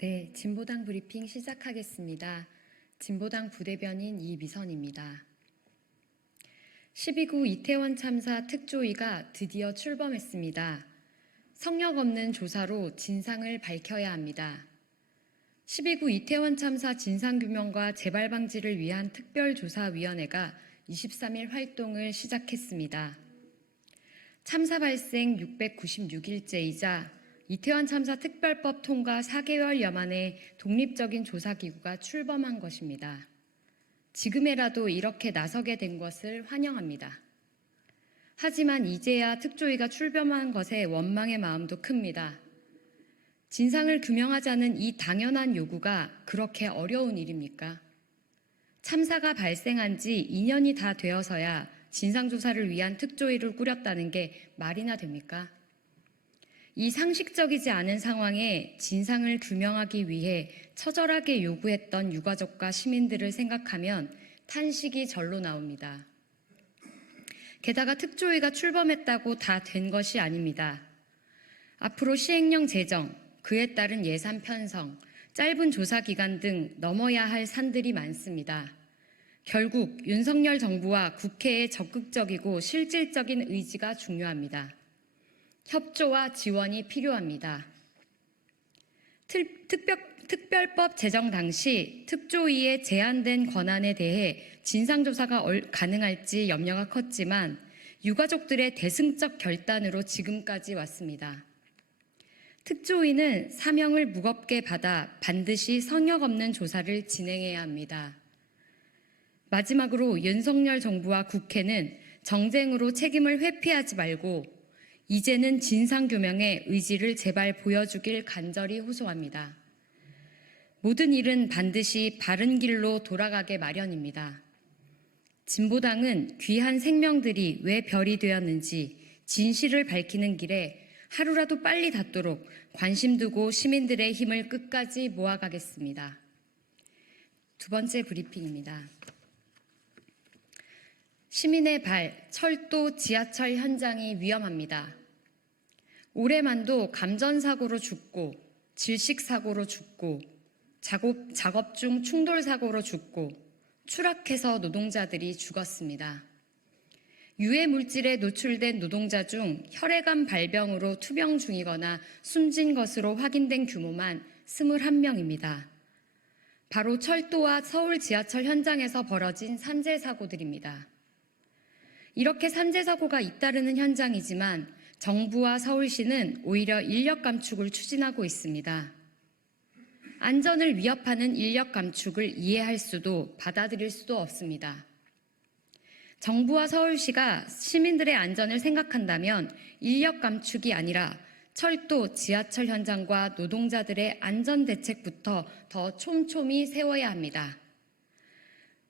네, 진보당 브리핑 시작하겠습니다. 진보당 부대변인 이미선입니다. 12구 이태원 참사 특조위가 드디어 출범했습니다. 성역 없는 조사로 진상을 밝혀야 합니다. 12구 이태원 참사 진상규명과 재발 방지를 위한 특별조사위원회가 23일 활동을 시작했습니다. 참사 발생 696일째이자 이태원 참사 특별법 통과 4개월여 만에 독립적인 조사기구가 출범한 것입니다. 지금에라도 이렇게 나서게 된 것을 환영합니다. 하지만 이제야 특조위가 출범한 것에 원망의 마음도 큽니다. 진상을 규명하자는 이 당연한 요구가 그렇게 어려운 일입니까? 참사가 발생한 지 2년이 다 되어서야 진상조사를 위한 특조위를 꾸렸다는 게 말이나 됩니까? 이 상식적이지 않은 상황에 진상을 규명하기 위해 처절하게 요구했던 유가족과 시민들을 생각하면 탄식이 절로 나옵니다. 게다가 특조위가 출범했다고 다 된 것이 아닙니다. 앞으로 시행령 제정, 그에 따른 예산 편성, 짧은 조사 기간 등 넘어야 할 산들이 많습니다. 결국 윤석열 정부와 국회의 적극적이고 실질적인 의지가 중요합니다. 협조와 지원이 필요합니다. 특별법 제정 당시 특조위의 제한된 권한에 대해 진상조사가 가능할지 염려가 컸지만 유가족들의 대승적 결단으로 지금까지 왔습니다. 특조위는 사명을 무겁게 받아 반드시 성역 없는 조사를 진행해야 합니다. 마지막으로 윤석열 정부와 국회는 정쟁으로 책임을 회피하지 말고 이제는 진상규명의 의지를 제발 보여주길 간절히 호소합니다. 모든 일은 반드시 바른 길로 돌아가게 마련입니다. 진보당은 귀한 생명들이 왜 별이 되었는지 진실을 밝히는 길에 하루라도 빨리 닿도록 관심 두고 시민들의 힘을 끝까지 모아가겠습니다. 두 번째 브리핑입니다. 시민의 발, 철도, 지하철 현장이 위험합니다. 올해만도 감전사고로 죽고, 질식사고로 죽고, 작업 중 충돌사고로 죽고, 추락해서 노동자들이 죽었습니다. 유해 물질에 노출된 노동자 중 혈액암 발병으로 투병 중이거나 숨진 것으로 확인된 규모만 21명입니다. 바로 철도와 서울 지하철 현장에서 벌어진 산재사고들입니다. 이렇게 산재사고가 잇따르는 현장이지만 정부와 서울시는 오히려 인력 감축을 추진하고 있습니다. 안전을 위협하는 인력 감축을 이해할 수도 받아들일 수도 없습니다. 정부와 서울시가 시민들의 안전을 생각한다면 인력 감축이 아니라 철도, 지하철 현장과 노동자들의 안전 대책부터 더 촘촘히 세워야 합니다.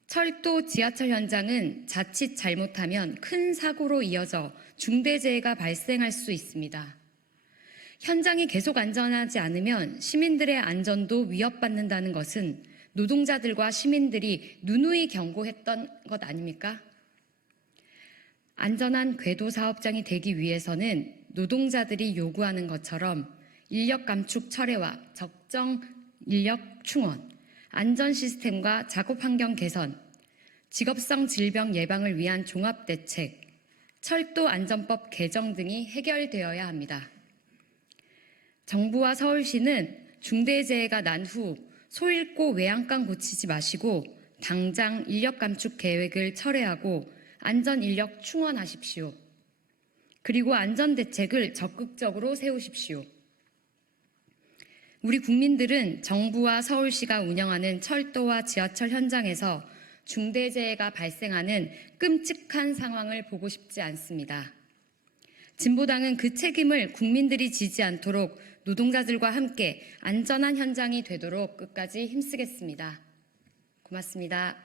철도, 지하철 현장은 자칫 잘못하면 큰 사고로 이어져 중대재해가 발생할 수 있습니다. 현장이 계속 안전하지 않으면 시민들의 안전도 위협받는다는 것은 노동자들과 시민들이 누누이 경고했던 것 아닙니까? 안전한 궤도 사업장이 되기 위해서는 노동자들이 요구하는 것처럼 인력 감축 철회와 적정 인력 충원, 안전 시스템과 작업 환경 개선, 직업성 질병 예방을 위한 종합대책, 철도 안전법 개정 등이 해결되어야 합니다. 정부와 서울시는 중대재해가 난 후 소잃고 외양간 고치지 마시고 당장 인력 감축 계획을 철회하고 안전 인력 충원하십시오. 그리고 안전 대책을 적극적으로 세우십시오. 우리 국민들은 정부와 서울시가 운영하는 철도와 지하철 현장에서 중대재해가 발생하는 끔찍한 상황을 보고 싶지 않습니다. 진보당은 그 책임을 국민들이 지지 않도록 노동자들과 함께 안전한 현장이 되도록 끝까지 힘쓰겠습니다. 고맙습니다.